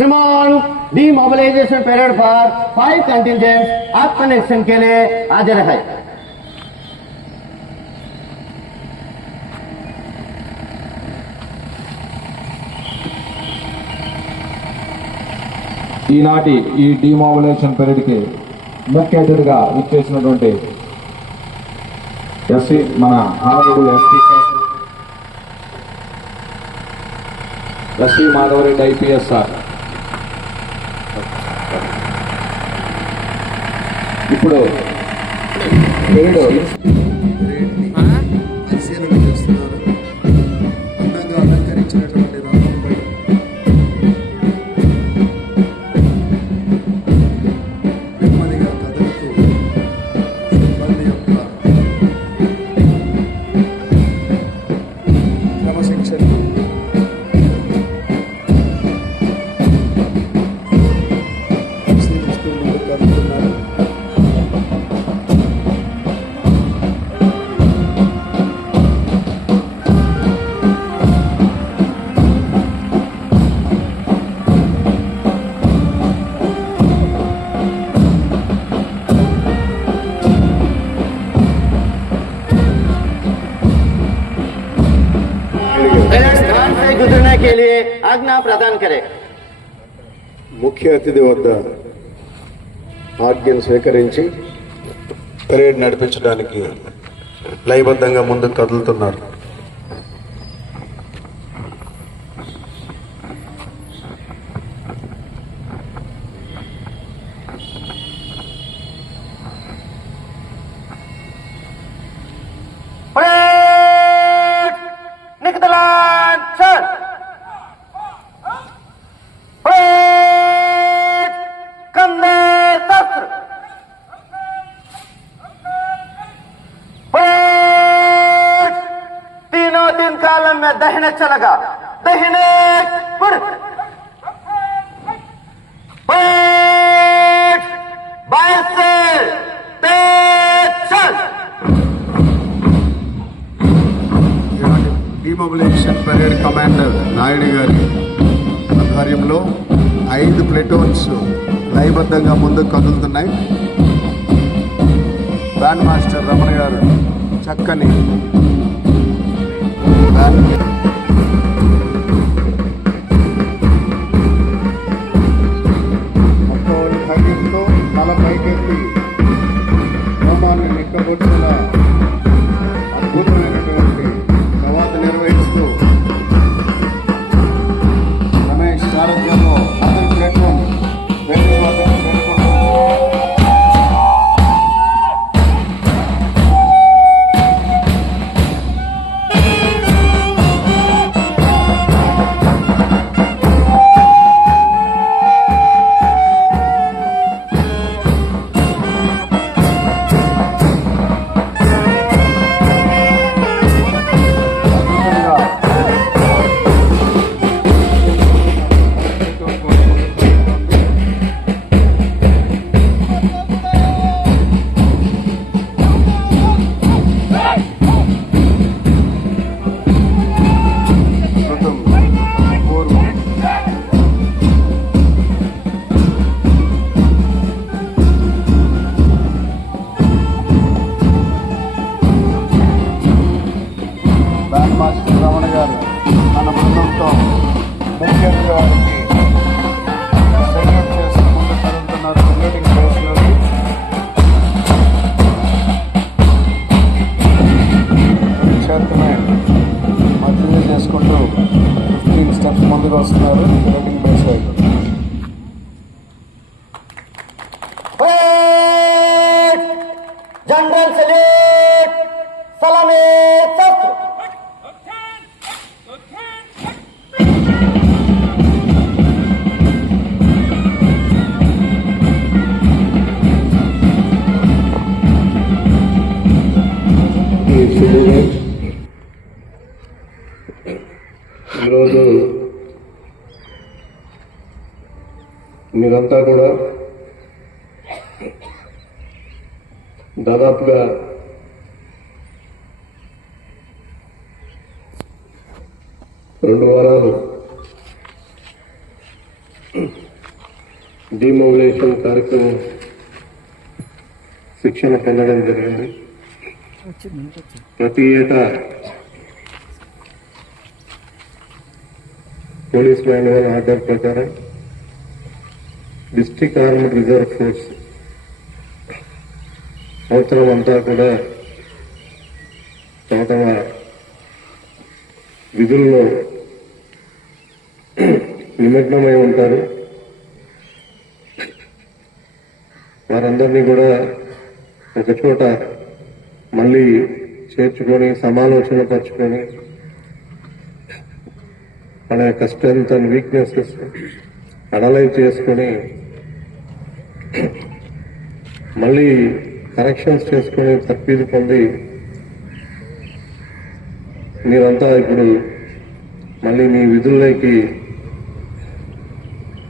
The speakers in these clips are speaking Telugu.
सिमोन डीमोबिलाइजेशन पीरियड पर 5 कंटिजेंट्स आपका कनेक्शन के लिए हाजिर है। ఈనాటి ఈ డిమోబిలైజేషన్ పీరియడ్ కి ముఖ్య అతిథిగా ఇచ్చేసినటువంటి మన honourable SV Madhava Reddy IPS sir ఇప్పుడు అలంకరించినటువంటి రథంపై నెమ్మదిగా కదులుతూ సిబ్బంది యొక్క క్రమశిక్షణ పరిశీలిస్తూ ముందుకు కదులుతున్నారు. गुजरने के लिए आज्ञा प्रदान करें। ముఖ్య అతిథి వద్ద ఆజ్ఞను స్వీకరించి పరేడ్ నడిపించడానికి లయబద్ధంగా ముందుకు కదులుతున్నారు. कालम में दहने चलेगा, दहने पर बाएं से तेज चल। డిమోబిలైజేషన్ పరేడ్ కమాండర్ నాయుడు గారి ఆధ్వర్యంలో 5 ప్లేటూన్స్ లయబద్ధంగా ముందుకు కదులుతున్నాయి. బ్యాండ్ మాస్టర్ రమణ గారు చక్కని తగ్గిస్తూ తల పైకెత్తి హోమాన్ని నిక్కబొచ్చేలా అద్భుతమైనటువంటి కవాతు నిర్వహిస్తూ రమేష్ సారథ్యంలో అతని ప్లేటూన్ మాస్టర్ రమణ గారు మన బృందంతో ముఖ్యంగా వారికి సెల్యూట్ చేస్తూ ముందు కదులుతున్నారు. సెల్యూటింగ్ ప్లేస్లోకి చేతనే మధ్య చేసుకుంటూ 15 స్టెప్స్ ముందుకు వస్తున్నారు. సెల్యూటింగ్ ప్లేస్ వైపు जनरल सैल्यूट, सलामी शस्त्र। ఈరోజు మీరంతా కూడా దాదాపుగా 2 వారాలు డిమొబిలైజేషన్ కార్యక్రమం శిక్షణ పొందడం జరిగింది. ప్రతి ఏటా పోలీస్ మాన్యువల్ ఆర్డర్ ప్రకారం డిస్ట్రిక్ట్ ఆర్మ్డ్ రిజర్వ్ ఫోర్స్ సంవత్సరం అంతా కూడా తమ తమ విధుల్లో నిమగ్నమై ఉంటారు. వారందరినీ కూడా ఒక చోట మళ్ళీ చేర్చుకొని సమాలోచన పరుచుకొని మన యొక్క స్ట్రెంగ్త్ అండ్ వీక్నెసెస్ అనలైజ్ చేసుకొని మళ్ళీ కరెక్షన్స్ చేసుకొని తర్ఫీదు పొంది మీరంతా ఇప్పుడు మళ్ళీ మీ విధుల్లోకి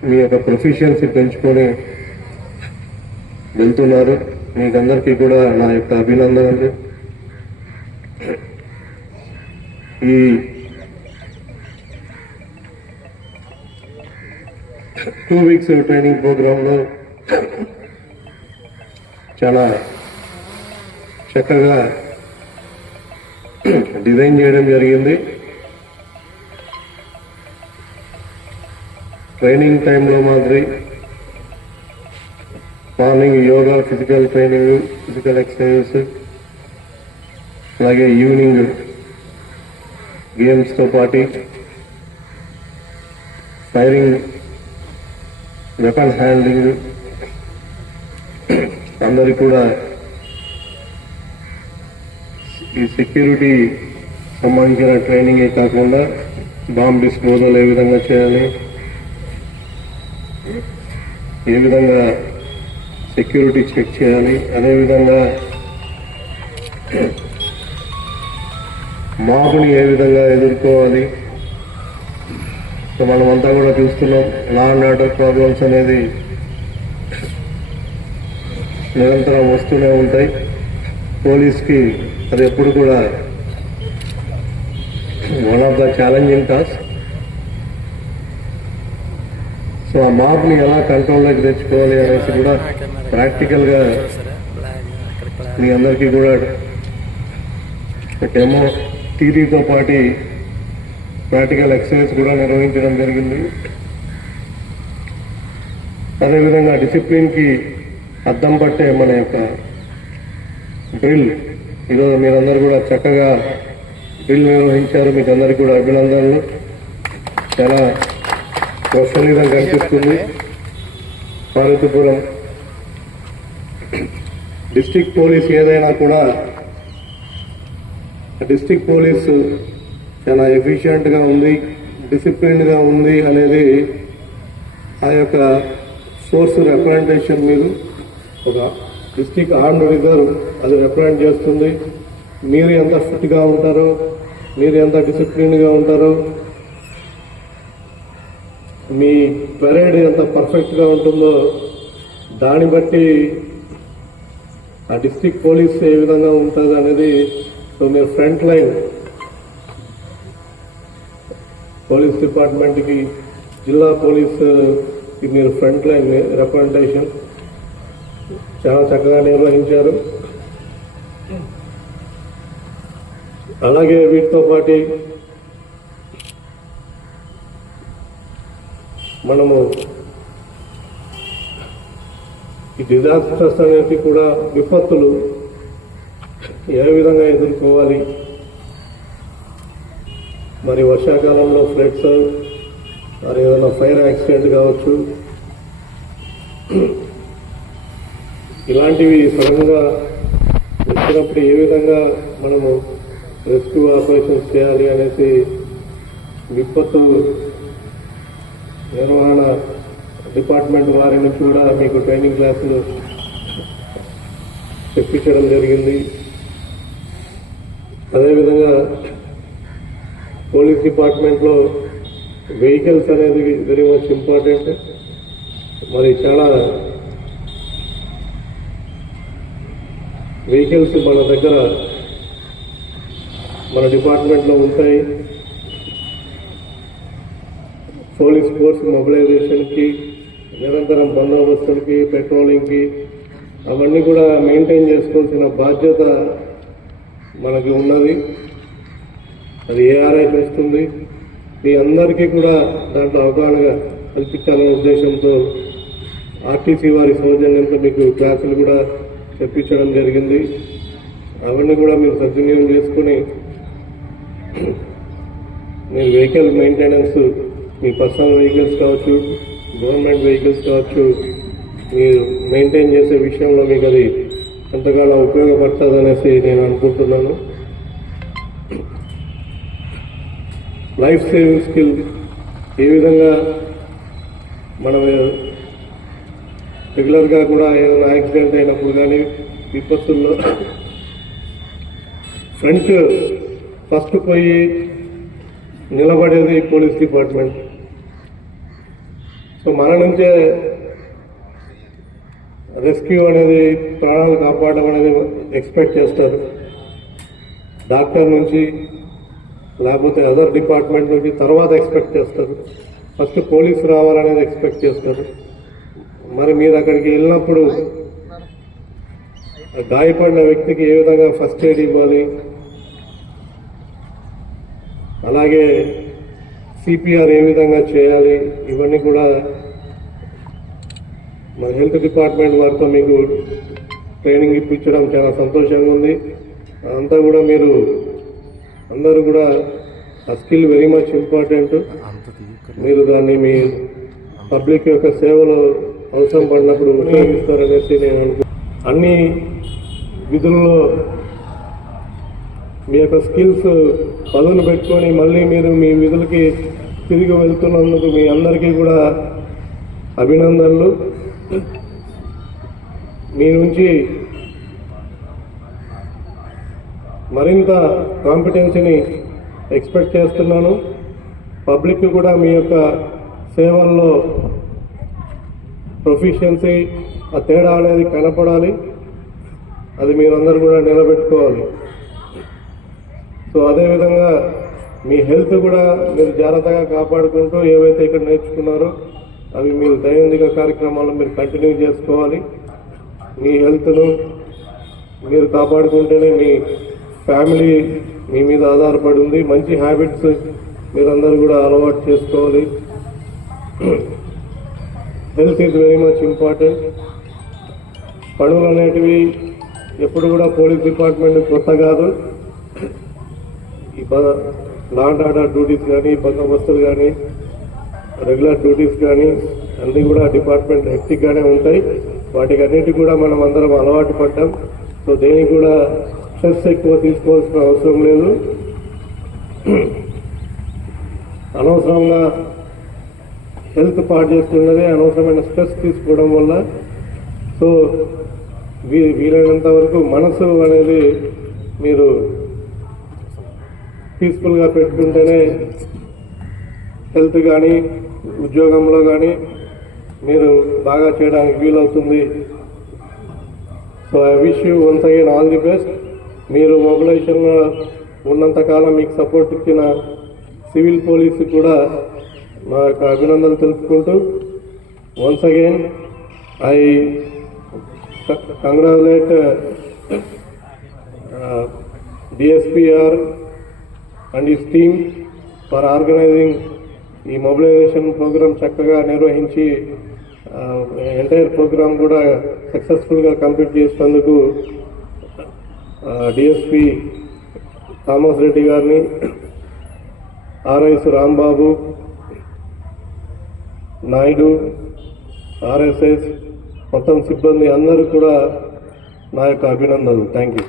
మీ యొక్క ప్రొఫిషియన్సీ పెంచుకొని వెళ్తున్నారు. మీకందరికీ కూడా నా యొక్క అభినందనలు. ఈ 2 వీక్స్ ట్రైనింగ్ ప్రోగ్రాంలో చాలా చక్కగా డిజైన్ చేయడం జరిగింది. ట్రైనింగ్ టైంలో మాదిరి morning yoga, physical training, physical exercises, అలాగే ఈవినింగ్ గేమ్స్తో పాటు ఫైరింగ్, వెపన్ హ్యాండ్లింగ్, అందరికీ కూడా ఈ సెక్యూరిటీ సంబంధించిన ట్రైనింగే కాకుండా బాంబ్ డిస్పోజల్ ఏ విధంగా చేయాలి, ఏ విధంగా సెక్యూరిటీ చెక్ చేయాలి, అదేవిధంగా మాబుని ఏ విధంగా ఎదుర్కోవాలి. సో మనమంతా కూడా చూస్తున్నాం, లా అండ్ ఆర్డర్ ప్రాబ్లమ్స్ అనేది నిరంతరం వస్తూనే ఉంటాయి. పోలీస్కి అది ఎప్పుడు కూడా one of the challenging task. So ఆ మార్పుని ఎలా కంట్రోల్లోకి తెచ్చుకోవాలి అనేసి కూడా ప్రాక్టికల్గా మీ అందరికీ కూడా డెమో థియరీతో పాటు ప్రాక్టికల్ ఎక్సర్సైజ్ కూడా నిర్వహించడం జరిగింది. అదేవిధంగా డిసిప్లిన్కి అద్దం పట్టే మన యొక్క డ్రిల్, ఈరోజు మీరందరూ కూడా చక్కగా డ్రిల్ నిర్వహించారు. మీకు అందరికీ కూడా అభినందనలు. చాలా ప్రొఫెషనల్గా కనిపిస్తుంది. పార్వతీపురం డిస్ట్రిక్ట్ పోలీస్ ఏదైనా కూడా డిస్ట్రిక్ట్ పోలీసు చాలా ఎఫిషియెంట్గా ఉంది, డిసిప్లిన్గా ఉంది అనేది ఆ యొక్క ఫోర్స్ రిప్రజెంటేషన్ మీరు ఒక డిస్ట్రిక్ట్ ఆర్మ్డ్ రిజర్వ్ అది రిప్రజెంట్ చేస్తుంది. మీరు ఎంత ఫిట్గా ఉంటారో, మీరు ఎంత డిసిప్లిన్గా ఉంటారో, మీ పెరేడ్ ఎంత పర్ఫెక్ట్గా ఉంటుందో దాన్ని బట్టి ఆ డిస్ట్రిక్ట్ పోలీస్ ఏ విధంగా ఉంటుంది అనేది. సో మీరు ఫ్రంట్ లైన్ పోలీస్ డిపార్ట్మెంట్కి, జిల్లా పోలీస్కి మీరు ఫ్రంట్ లైన్ రిప్రజెంటేషన్ చాలా చక్కగా నిర్వహించారు. అలాగే వీటితో పాటు మనము ఈ డిజాస్టర్స్ అనేది కూడా విపత్తులు ఏ విధంగా ఎదుర్కోవాలి, మరి వర్షాకాలంలో ఫ్లడ్స్, మరి ఏదైనా ఫైర్ యాక్సిడెంట్ కావచ్చు, ఇలాంటివి సడన్గా వచ్చినప్పుడు ఏ విధంగా మనము రెస్క్యూ ఆపరేషన్స్ చేయాలి అనేసి విపత్తు నిర్వహణ డిపార్ట్మెంట్ వారి నుంచి కూడా మీకు ట్రైనింగ్ క్లాసులు చెప్పించడం జరిగింది. అదేవిధంగా పోలీస్ డిపార్ట్మెంట్లో వెహికల్స్ అనేది వెరీ మచ్ ఇంపార్టెంట్. మరి చాలా వెహికల్స్ మన దగ్గర మన డిపార్ట్మెంట్లో ఉంటాయి. పోలీస్ ఫోర్స్ మొబిలైజేషన్కి నిరంతరం బందోబస్తులకి, పెట్రోలింగ్కి అవన్నీ కూడా మెయింటైన్ చేసుకోవాల్సిన బాధ్యత మనకి ఉన్నది. అది ఏఆర్ఐ చేస్తుంది. మీ అందరికీ కూడా దాంట్లో అవగాహన కల్పించాలనే ఉద్దేశంతో ఆర్టీసీ వారి సౌజన్యంతో మీకు క్లాసులు కూడా చెప్పించడం జరిగింది. అవన్నీ కూడా మీరు సద్వినియోగం చేసుకుని మీరు వెహికల్ మెయింటెనెన్స్, మీ పర్సనల్ వెహికల్స్ కావచ్చు, గవర్నమెంట్ వెహికల్స్ కావచ్చు, మీరు మెయింటైన్ చేసే విషయంలో మీకు అది ఎంతగానో ఉపయోగపడుతుంది అనేసి నేను అనుకుంటున్నాను. లైఫ్ సేవింగ్ స్కిల్ ఏ విధంగా మనం రెగ్యులర్గా కూడా ఏదైనా యాక్సిడెంట్ అయినప్పుడు కానీ విపత్తుల్లో ఫస్ట్ పోయి నిలబడేది పోలీస్ డిపార్ట్మెంట్. సో మన నుంచే రెస్క్యూ అనేది, ప్రాణాలు కాపాడడం అనేది ఎక్స్పెక్ట్ చేస్తారు. డాక్టర్ నుంచి లేకపోతే అదర్ డిపార్ట్మెంట్ నుంచి తర్వాత ఎక్స్పెక్ట్ చేస్తారు. ఫస్ట్ పోలీసు రావాలనేది ఎక్స్పెక్ట్ చేస్తారు. మరి మీరు అక్కడికి వెళ్ళినప్పుడు గాయపడిన వ్యక్తికి ఏ విధంగా ఫస్ట్ ఎయిడ్ ఇవ్వాలి, అలాగే సిపిఆర్ ఏ విధంగా చేయాలి, ఇవన్నీ కూడా మన హెల్త్ డిపార్ట్మెంట్ వారితో మీకు ట్రైనింగ్ ఇప్పించడం చాలా సంతోషంగా ఉంది. అంతా కూడా మీరు అందరూ కూడా ఆ స్కిల్ వెరీ మచ్ ఇంపార్టెంట్. మీరు దాన్ని మీ పబ్లిక్ యొక్క సేవలో అవసరం పడినప్పుడు ఉపయోగిస్తారనేసి నేను అనుకుంటున్నాను. అన్ని విధుల్లో మీ యొక్క స్కిల్స్ పదును పెట్టుకొని మళ్ళీ మీరు మీ విధులకి తిరిగి వెళ్తున్నందుకు మీ అందరికీ కూడా అభినందనలు. మీ నుంచి మరింత కాంపిటెన్సీని ఎక్స్పెక్ట్ చేస్తున్నాను. పబ్లిక్ కూడా మీ యొక్క సేవల్లో ప్రొఫిషియన్సీ, ఆ తేడా అనేది కనపడాలి. అది మీరందరూ కూడా నిలబెట్టుకోవాలి. సో అదేవిధంగా మీ హెల్త్ కూడా మీరు జాగ్రత్తగా కాపాడుకుంటూ ఏవైతే ఇక్కడ నేర్చుకున్నారో అవి మీరు దైనందిక కార్యక్రమాల్లో మీరు కంటిన్యూ చేసుకోవాలి. మీ హెల్త్ను మీరు కాపాడుకుంటేనే మీ ఫ్యామిలీ మీ మీద ఆధారపడి ఉంది. మంచి హ్యాబిట్స్ మీరందరూ కూడా అలవాటు చేసుకోవాలి. Health is very much important. పనులు అనేటివి ఎప్పుడు కూడా పోలీస్ డిపార్ట్మెంట్ కొత్త కాదు. ఈ లా అండ్ ఆర్డర్ డ్యూటీస్ కానీ, బందోబస్తులు కానీ, రెగ్యులర్ డ్యూటీస్ కానీ అన్నీ కూడా డిపార్ట్మెంట్ హెక్టిక్గానే ఉంటాయి. వాటికి అన్నిటికీ కూడా మనం అందరం అలవాటు పడ్డాం. సో దేనికి కూడా స్ట్రెస్ ఎక్కువ తీసుకోవాల్సిన అవసరం లేదు. అనవసరంగా హెల్త్ పాడు చేస్తున్నదే అనవసరమైన స్ట్రెస్ తీసుకోవడం వల్ల. సో వీలైనంత వరకు మనసు అనేది మీరు పీస్ఫుల్గా పెట్టుకుంటేనే హెల్త్ కానీ, ఉద్యోగంలో కానీ మీరు బాగా చేయడానికి వీలవుతుంది. So I wish you once again all the best. మీరు మొబిలైజేషన్లో ఉన్నంతకాలం మీకు సపోర్ట్ ఇచ్చిన సివిల్ పోలీసు కూడా నా యొక్క అభినందనలు తెలుపుకుంటూ once again I congratulate DSPR and his team for organizing ఈ మొబిలైజేషన్ ప్రోగ్రామ్ చక్కగా నిర్వహించి ఎంటైర్ ప్రోగ్రామ్ కూడా సక్సెస్ఫుల్గా కంప్లీట్ చేసినందుకు DSP థామస్ రెడ్డి గారిని, RS రాంబాబు నాయుడు, RSS మొత్తం సిబ్బంది అందరూ కూడా నా యొక్క అభినందనలు. Thank you.